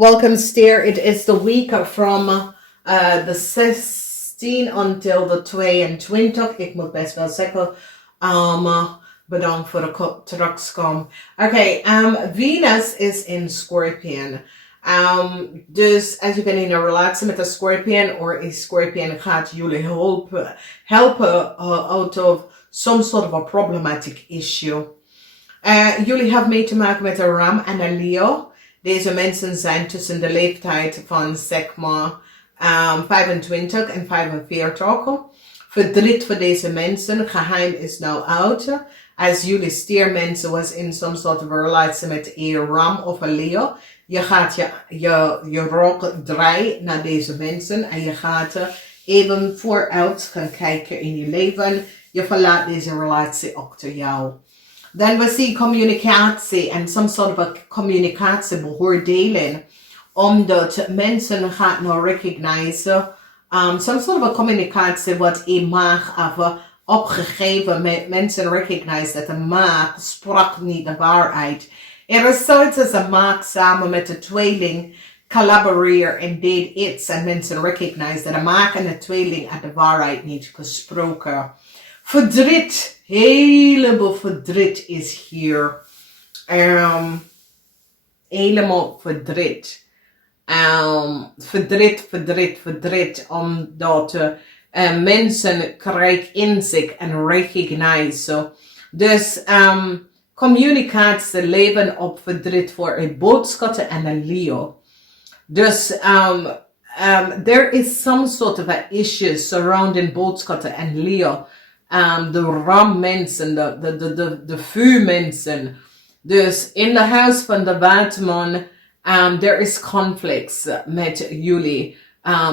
Welcome, Stier. It is the week from the 16 until the 22. Ik moet best wel zeggen, bedankt voor de terugkom. Oké, Venus is in Scorpion. Dus als je bent in een relatie met een Scorpion, of een Scorpion gaat jullie helpen out of some sort of a problematic issue. Jullie hebben mee te maken met een Ram en een Leo. Deze mensen zijn tussen de leeftijd van zeg maar 25 en 45. Verdriet voor deze mensen. Geheim is nou out. Als jullie stiermensen was in some sort of relatie met een Ram of een Leo. Je gaat je rok draaien naar deze mensen. En je gaat even vooruit gaan kijken in je leven. Je verlaat deze relatie achter jou. Dan we zien communicatie en some sort of a communicatie beoordeling. Omdat mensen gaan nou recognizen. Some sort of a communicatie wat een maag hebben opgegeven. Mensen recognize dat een maag sprak niet de waarheid. Er is zoiets als een maag samen met de tweeling collaboreer en deed iets. En mensen recognize dat een maag en de tweeling had de waarheid niet gesproken. Verdriet. Helemaal verdriet is hier. Helemaal verdriet. Verdriet. Omdat mensen krijgen inzicht en recognize. Dus communicatie leven op verdriet voor een boodschappen en een Leo. Dus there is some sort of a issue surrounding boodschappen en Leo. De ram mensen, de vuur mensen. Dus in de huis van de waterman, there is conflicts met jullie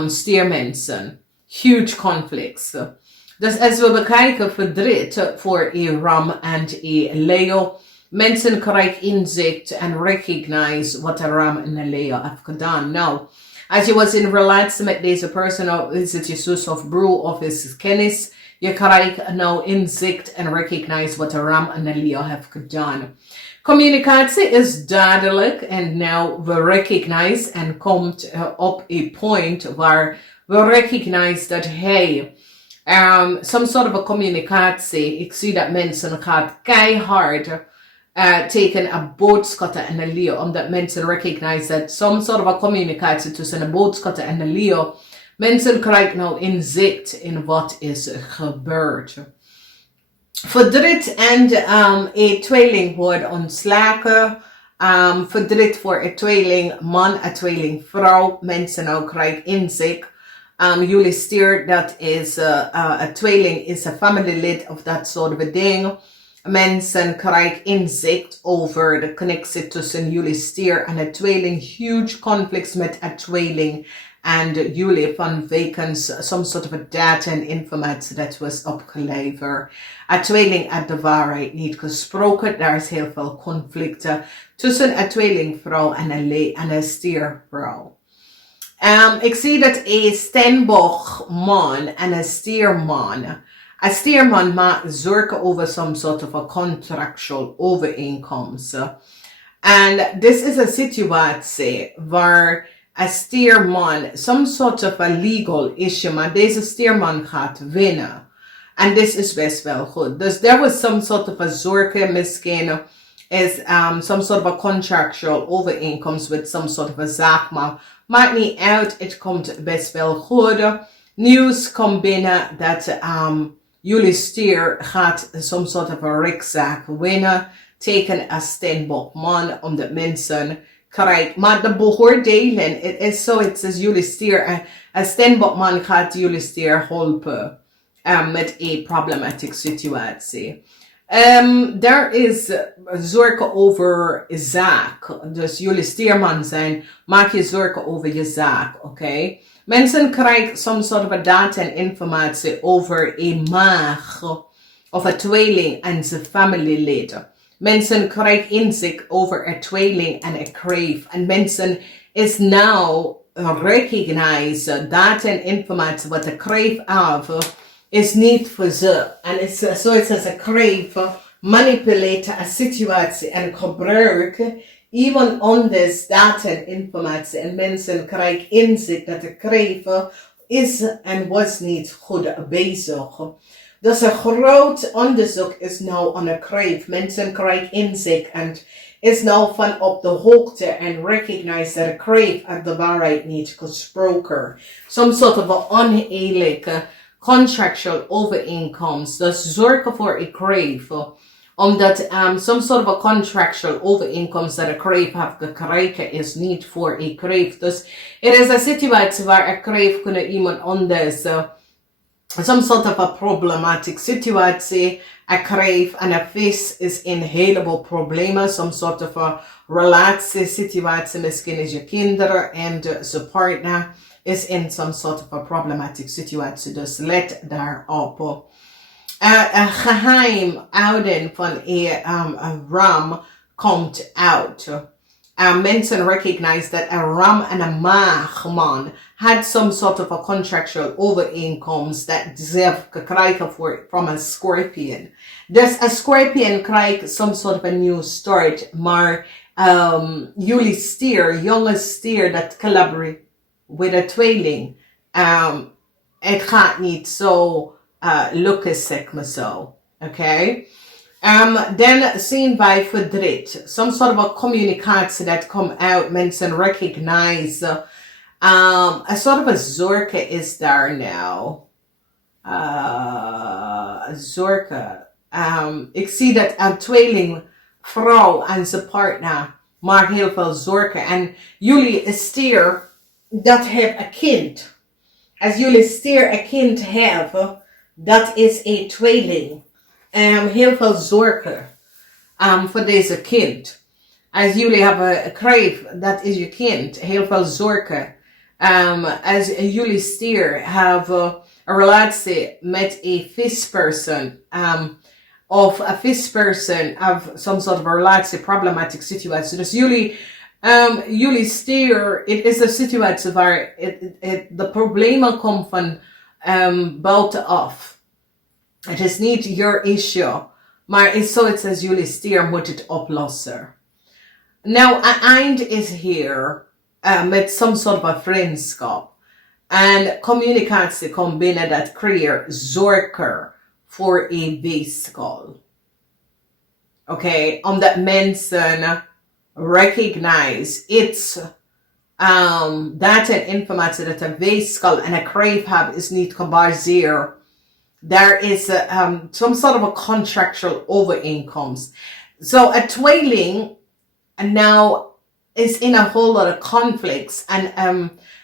stiermensen. Huge conflicts. Dus als we bekijken verdriet voor een ram en een Leo, mensen krijgen inzicht en recognize wat de ram en de Leo heeft gedaan. Nou, als je was in relatie met deze persoon, is het je zus of broer of is het kennis, je krijgt nou inzicht en recognize wat de Ram en de Leo heeft gedaan. Communicatie is duidelijk en nou we recognize en komt op een point waar we recognize dat some sort of a communicatie. Ik zie dat mensen gaan keihard tegen een boodschappen en een Leo, omdat mensen recognize dat some sort of a communicatie tussen een boodschappen en een Leo. Mensen krijgen nou inzicht in wat is gebeurd. Verdriet en een tweeling wordt ontslagen. Verdriet voor een tweeling man, een tweeling vrouw. Mensen nou krijgen inzicht. Jullie stier, dat is een tweeling is een familielid of dat soort of ding. Mensen krijgen inzicht over de connectie tussen jullie stier en een tweeling. Huge conflicts met een tweeling. En jullie vanwege some sort of a data en informatie dat was opgeleverd. Een tweeling had de waarheid niet gesproken. Daar is heel veel conflicten tussen een tweelingvrouw en een stiervrouw. Ik zie dat een steenbokman en een stierman. Een stierman maakt zorgen over some sort of a contractual overeenkomst. En dit is een situatie waar een stierman, some sort of a legal issue, maar deze stierman gaat winnen. En dit is best wel goed. Dus there was some sort of a zorgen, misschien is some sort of a contractual overeenkomst with some sort of a zaak, maar maakt niet uit, het komt best wel goed. Nieuws komt binnen dat jullie stier gaat some sort of a rechtszaak winnen tegen een steenbokman, omdat mensen krijgt. Maar de beoordeling, het is zo, het is jullie stier, een steenbokman gaat jullie stier helpen met een problematic situatie. Er is zorgen over zaak. Dus jullie stierman zijn, maak je zorgen over je zaak, oké? Mensen krijgen some sort of a data en informatie over een maag of een tweeling en zijn familieleden. Mensen krijgen inzicht over een tweeling en een kreef. En mensen is now recognize data en informatie wat de kreef heeft is niet voor ze. En het is zoiets als een kreef manipuleren een situatie en gebruiken even ondanks dat en informatie en mensen krijgen inzicht dat de kreven is en was niet goed bezig. Dus een groot onderzoek is nou aan de kreef. Mensen krijgen inzicht en is nou van op de hoogte en recognize dat de kreef uit de waarheid niet gesproken. Some sort of een oneerlijke contractual overeenkomst. Dus zorgen voor een kreef. Omdat some sort of a contractual overeenkomst dat een kreef heeft gekregen is niet voor een kreef. Dus het is een situatie waar een kreef kunnen iemand anders some sort of a problematic situatie. Een kreef en een vis is in een heleboel problemen. Some sort of a relatiesituatie. Misschien is je kinderen en zijn partner is in some sort of a problematic situatie. Dus let daarop. Een geheim houden van een ram komt uit. Mensen recognize that a ram and a maagman had some sort of a contractual overeenkomst that zelf gekregen from a scorpion. Dus a scorpion krijgt some sort of a new start, maar jullie stier, jonge stier dat collaborate with a tweeling, het gaat niet zo lukken, zeg maar zo. Okay? Dan zien wij verdriet. Some sort of a communicatie that come out, mensen recognize. A sort of a zorgen is daar nou. Zorgen. Ik zie dat een tweeling vrouw en zijn partner maakt heel veel zorgen. En jullie stier, dat heeft een kind. Als jullie stier een kind hebben, dat is een tweeling. Heel veel zorgen voor deze kind. Als jullie hebben een kreef, dat is je kind. Heel veel zorgen. Als jullie stier hebben een relatie met een visperson. Of een visperson have some sort of a relatie, problematic situatie. Dus jullie stier, het is een situatie waar de problemen komen van buitenaf. Het is niet your issue, maar het is zoiets als jullie stier moet het oplossen. Nou, een eind is hier met some sort of a vriendschap. En communicatie komt binnen dat creëert zorgen voor een weeskal. Oké, omdat mensen recognize iets, data en informatie dat een weeskal en een kreef hebben is niet gebaseerd. There is some sort of a contractual overeenkomst. So a tweeling now is in a whole lot of conflicts. And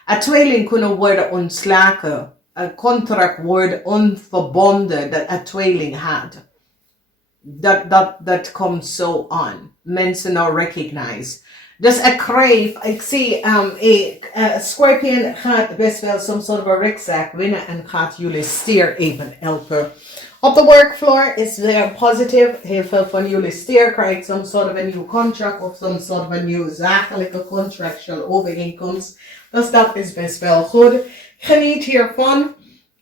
a tweeling kunnen worden ontslagen. Een contract wordt onverbonden dat een tweeling had. Dat komt zo aan. Mensen nou recognize. Dus een kreef, ik zie een scorpion gaat best wel some sort of a rugzak winnen en gaat jullie stier even helpen. Op de workfloor is very positive. Heel veel van jullie stier krijgt some sort of a new contract of some sort of a new zakelijke contractual overeenkomst. Dus dat is best wel goed. Geniet hiervan.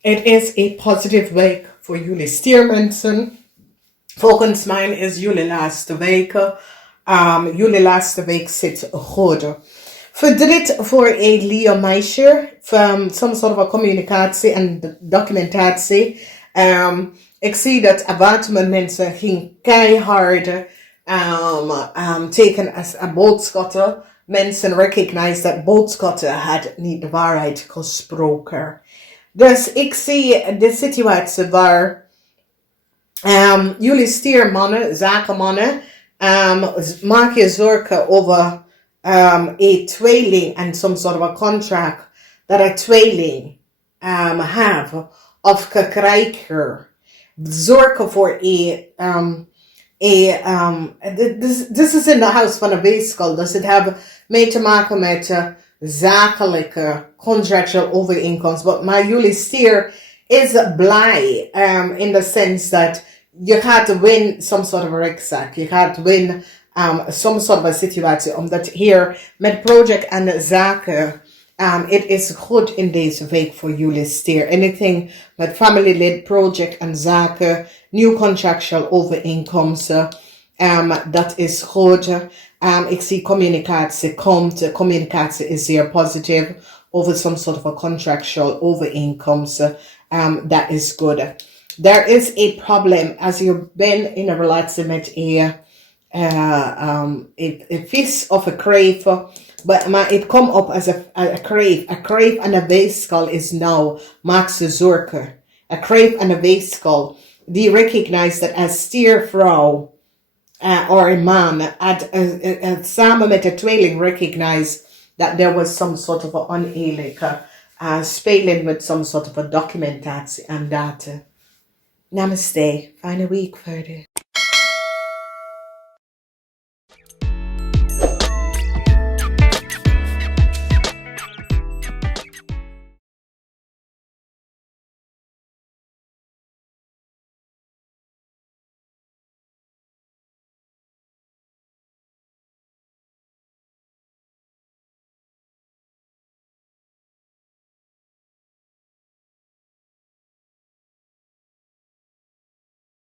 Het is een positive week voor jullie stiermensen. Volgens mij is jullie laatste weken. Jullie laatste week zit goed. Verdriet voor een Leo meisje. Some sort of a communicatie en documentatie. Ik zie dat abattement mensen ging keihard teken als een boodschappen. Mensen recognize dat boodschappen had niet de waarheid gesproken. Dus ik zie de situatie waar jullie stiermannen, zakenmannen, maak je zorgen over een tweeling en some sort of a contract dat een tweeling have of krijgen. Zorgen voor this is in the house van een weeskal. Dus het hebben mee te maken met zakelijke contractual overeenkomst. Maar jullie stier is blij in the sense that je gaat win some sort of a rugzak. Je gaat win some sort of a situatie. Omdat hier met project en zaken, it is goed in deze week voor jullie stier. Anything met family-led project en zaken, new contractual overeenkomsten, dat is goed. Ik zie communicatie komt. Communicatie is zeer positief over some sort of a contractual overeenkomst. That is good. There is a problem as you've been in a relatie met a vis of a crave. Maar it come up as a crave. A crave and a weeskal is now maakt ze zorgen. A crave and a weeskal. Die recognize that as stiervrouw or a man had samen met de tweeling recognize that there was some sort of an oneerlijke speling with some sort of a documentatie en dat. Namaste. Fijne week verder.